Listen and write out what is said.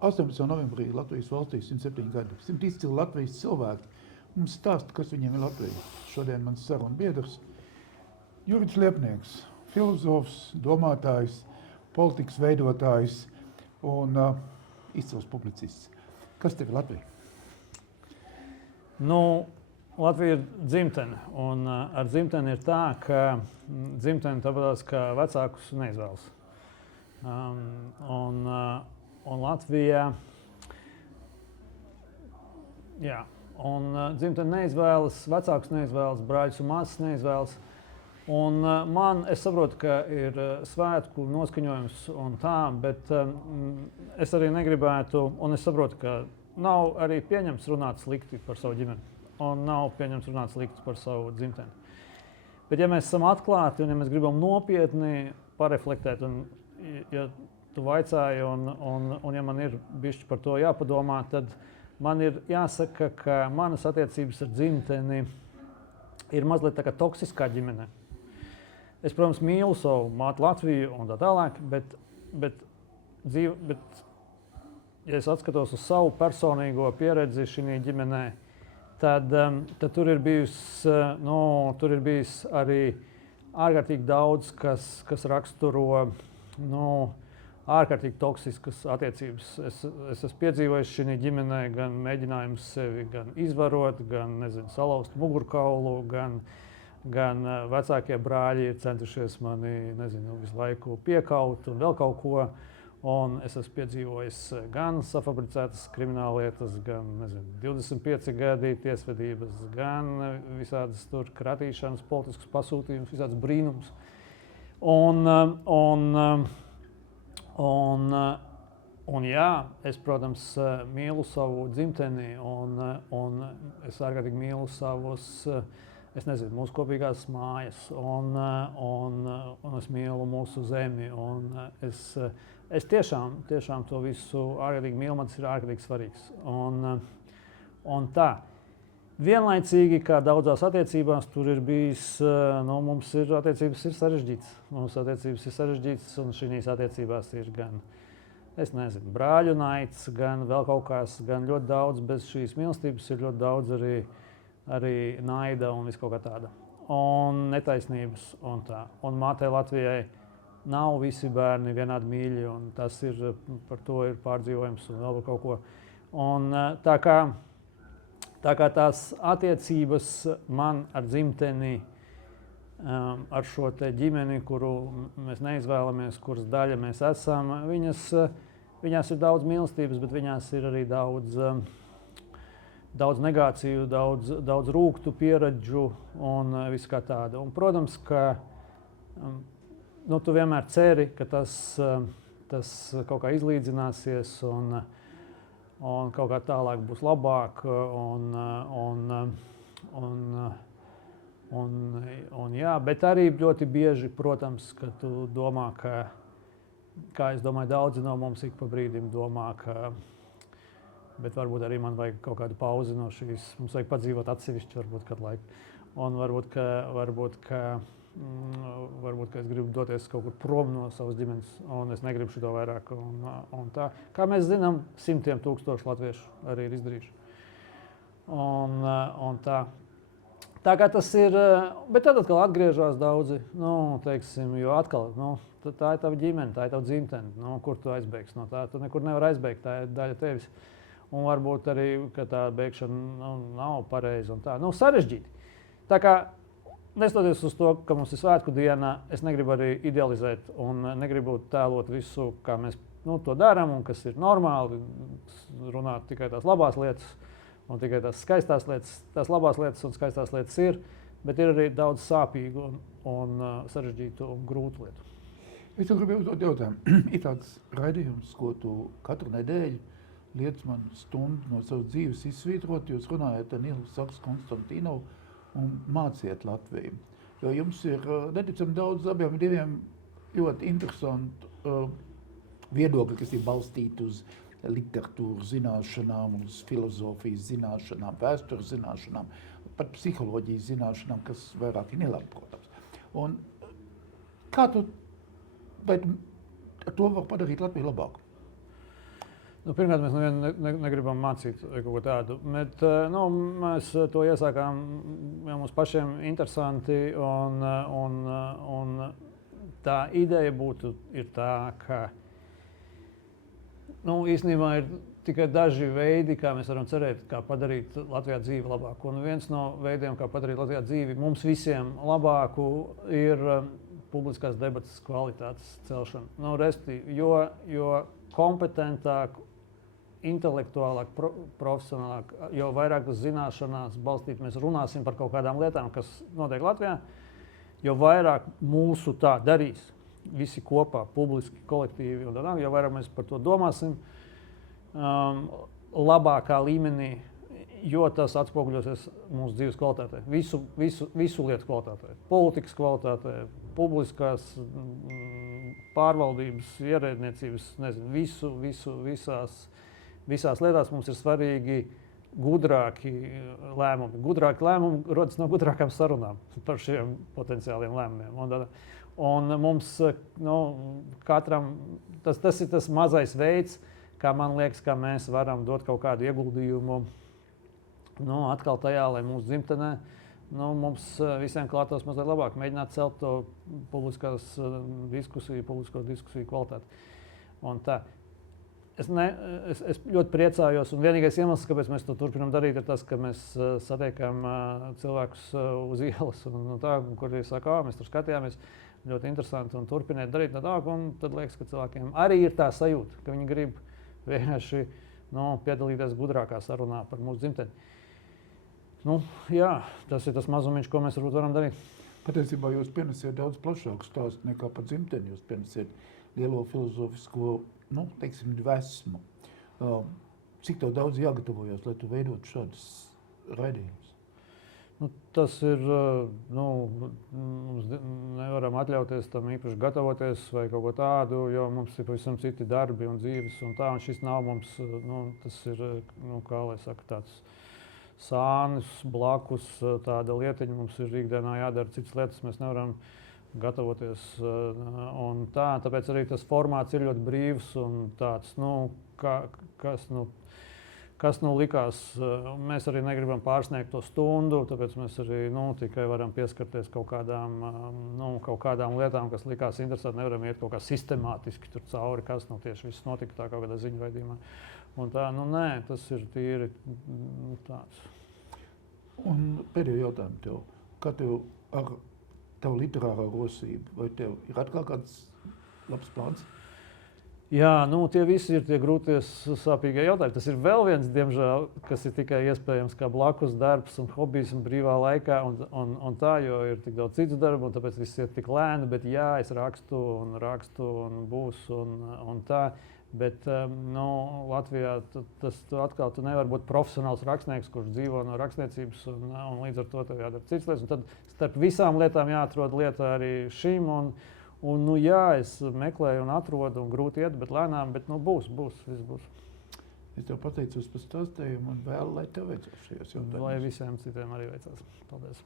18. novembrī Latvijas valstī 107 gadi. 100 izcili Latvijas cilvēki mums stāsta, kas viņiem ir Latvija. Šodien mans saruna biedrs Juris Liepnieks, filozofs, domātājs, politikas veidotājs un izcils publicists. Kas tev ir Latvija? Nu, Latvija ir dzimtene, un ar dzimteni ir tā, ka dzimtene tāpēc, ka vecākus neizvēlas. Un Latvijā, jā, un dzimtene neizvēlas, vecākus neizvēlas, brāļus un māsas neizvēlas. Un es saprotu, ka ir svētku noskaņojums un tā, bet es arī negribētu, un es saprotu, ka nav arī pieņemts runāt slikti par savu ģimeni, un nav pieņemts runāt slikti par savu dzimteni. Bet ja mēs esam atklāti un ja mēs gribam nopietni pareflektēt, un ja tu vaicāji, un ja man ir bišķi par to jāpadomā, tad man ir jāsaka, ka manas attiecības ar dzimteni ir mazliet tā kā toksiskā ģimene. Es, protams, mīlu savu māti Latviju un tā tālāk, bet ja es atskatos uz savu personīgo pieredzi šī ģimenē, tad tur ir bijis arī ārkārtīgi daudz, kas raksturo ārkārtīgi toksiskas attiecības. Es esmu piedzīvojis šī ģimenē gan mēģinājumus sevi gan izvarot, gan salauzt mugurkaulu, gan vecākie brāļi ir centušies mani visu laiku piekaut un vēl kaut ko. Un es esmu piedzīvojis gan safabricētas krimināllietas, gan 25 gadi tiesvedības, gan visādas tur kratīšanas, politiskas pasūtījumus, visādas brīnums. Un jā, es, protams, mīlu savu dzimteni, un es ārkārtīgi mīlu mūsu kopīgās mājas, un es mīlu mūsu zemi, un es tiešām to visu ārkārtīgi mīlu, man tas ir ārkārtīgi svarīgs. Un tā. Vienlaicīgi, kā daudzās attiecībās, tur ir bijis, mums ir attiecības ir sarežģītas. Mums attiecības ir sarežģītas, un šīs attiecībās ir gan, brāļu naids, gan vēl kaut kas, gan ļoti daudz bez šīs mīlestības ir ļoti daudz arī naida un viss kaut kā tāda. Un netaisnības un tā. Un mātei Latvijai nav visi bērni vienādi mīļi, un tas ir, par to ir pārdzīvojums un vēl kaut ko. Un tā kā tās attiecības man ar dzimteni, ar šo te ģimeni, kuru mēs neizvēlamies, kuras daļa mēs esam, viņās ir daudz mīlestības, bet viņās ir arī daudz negāciju, daudz rūgtu pieredžu un viss kā tāda. Un, protams, ka tu vienmēr ceri, ka tas kaut kā izlīdzināsies un kaut kā tālāk būs labāk, jā, bet arī ļoti bieži, protams, ka tu domā, kā es domāju, daudzi no mums ik pa brīdim domā, bet varbūt arī man vajag kaut kādu pauzi no šīs, mums vajag padzīvot atsevišķi varbūt kādu laiku, un varbūt, ka es gribu doties kaut kur prom no savas ģimenes, un es negribu šito vairāk. Un tā. Kā mēs zinām, 100,000 latviešu arī ir izdarījuši. Un tā. Tā kā tas ir, bet tad atkal atgriežas daudzi, jo atkal, tā ir tava ģimene, tā ir tava dzimtene, kur tu aizbēgsi no tā, tu nekur nevar aizbēgt, tā ir daļa tevis. Un varbūt arī, ka tā bēgšana nav pareiza un tā, sarežģīti. Tā kā neskatoties uz to, ka mums ir svētku diena, es negribu arī idealizēt un negribu tēlot visu, kā mēs to darām un kas ir normāli, runāt tikai tās labās lietas un tikai tās skaistās lietas. Tās labās lietas un skaistās lietas ir, bet ir arī daudz sāpīgu un sarežģītu un grūtu lietu. Es tev gribēju uzdot jautājumu. Ir tāds raidījums, ko tu katru nedēļu liec man stundu no savas dzīves izsvītrot, jūs runājat ar Nilu Saks-Konstantinovu un māciet Latviju. Jo jums ir neticami daudz abiem diviem ļoti interesanti viedokļi, kas ir balstīti uz literatūras zināšanām, uz filozofijas zināšanām, vēstures zināšanām, pat psiholoģijas zināšanām, kas vairāk ir Nilam, protams. Un vai ar to var padarīt Latviju labāku? Pirmkārt, mēs nevienu negribam mācīt kaut ko tādu, bet mēs to iesākām, ja mums pašiem interesanti, un tā ideja ir tā, ka īstenībā ir tikai daži veidi, kā mēs varam cerēt, kā padarīt Latvijā dzīvi labāku. Un viens no veidiem, kā padarīt Latvijā dzīvi mums visiem labāku, ir publiskās debates kvalitātes celšana. Jo kompetentāk, intelektuālāk, profesionālāk, jo vairāk uz zināšanās balstīt mēs runāsim par kaut kādām lietām, kas notiek Latvijā, jo vairāk mūsu tā darīs visi kopā, publiski, kolektīvi, jo vairāk mēs par to domāsim, labākā līmenī, jo tas atspoguļosies mūsu dzīves kvalitātē, visu lietu kvalitātē, politikas kvalitātē, publiskās pārvaldības, ierēdniecības, visās lietās mums ir svarīgi gudrāki lēmumi. Gudrāki lēmumi rodas no gudrākām sarunām par šiem potenciāliem lēmumiem. Un mums katram tas ir tas mazais veids, kā man liekas, ka mēs varam dot kaut kādu ieguldījumu atkal tajā, lai mūsu dzimtenē mums visiem klātos mazliet labāk, mēģināt celt to publisko diskusiju kvalitāti. Un tā. Es ļoti priecājos, un vienīgais iemesls, kāpēc mēs to turpinām darīt, ir tas, ka mēs satiekam cilvēkus uz ielas, kuri saka, mēs tur skatījāmies, ļoti interesanti, un turpiniet darīt tālāk, un tad liekas, ka cilvēkiem arī ir tā sajūta, ka viņi grib vienkārši piedalīties gudrākā sarunā par mūsu dzimteni. Jā, tas ir tas mazumiņš, ko mēs varbūt varam darīt. Patiesībā jūs pienesiet daudz plašāku stāstu nekā par dzimteni. Jūs pienesiet lielo filozofisko, dvēsmu. Cik tev daudz jāgatavojas, lai tu veidotu šādas raidījumus? Tas ir, mums nevaram atļauties tam īpaši gatavoties vai kaut ko tādu, jo mums ir pavisam citi darbi un dzīves un tā, un šis nav mums, tas ir, kā lai saka, tāds sānis, blakus, tāda lietiņa mums ir ikdienā jādara, citas lietas mēs nevaram gatavoties. Un tāpēc arī tas formāts ir ļoti brīvs un tāds, kas likās. Mēs arī negribam pārsniegt to stundu, tāpēc mēs arī tikai varam pieskarties kaut kādām lietām, kas likās interesanti. Nevaram iet kaut kā sistemātiski tur cauri, kas tieši viss notika tā kaut kādā ziņu raidījumā. Un tā, nē, tas ir tīri tāds. Un pēdējo jautājumu tev. Kā tev ar tavu literāro rosību? Vai tev ir atkal kāds labs plāns? Jā, tie visi ir tie grūtie, sāpīgie jautājumi. Tas ir vēl viens, diemžēl, kas ir tikai iespējams kā blakus darbs un hobijs un brīvā laikā, un tā, jo ir tik daudz citu darbu, un tāpēc viss ir tik lēni, bet jā, es rakstu un būs un tā. Bet Latvijā tu nevari būt profesionāls rakstnieks, kurš dzīvo no rakstniecības, un līdz ar to tev jādara citas lietas. Un tad starp visām lietām jāatrod lieta arī šīm. Jā, es meklēju un atrodu, un grūti iet, bet lēnām, bet viss būs. Es tev pateicos par stāstījumu un vēlu, lai tev veicās šajos jautājumos. Lai visiem citiem arī veicās. Paldies.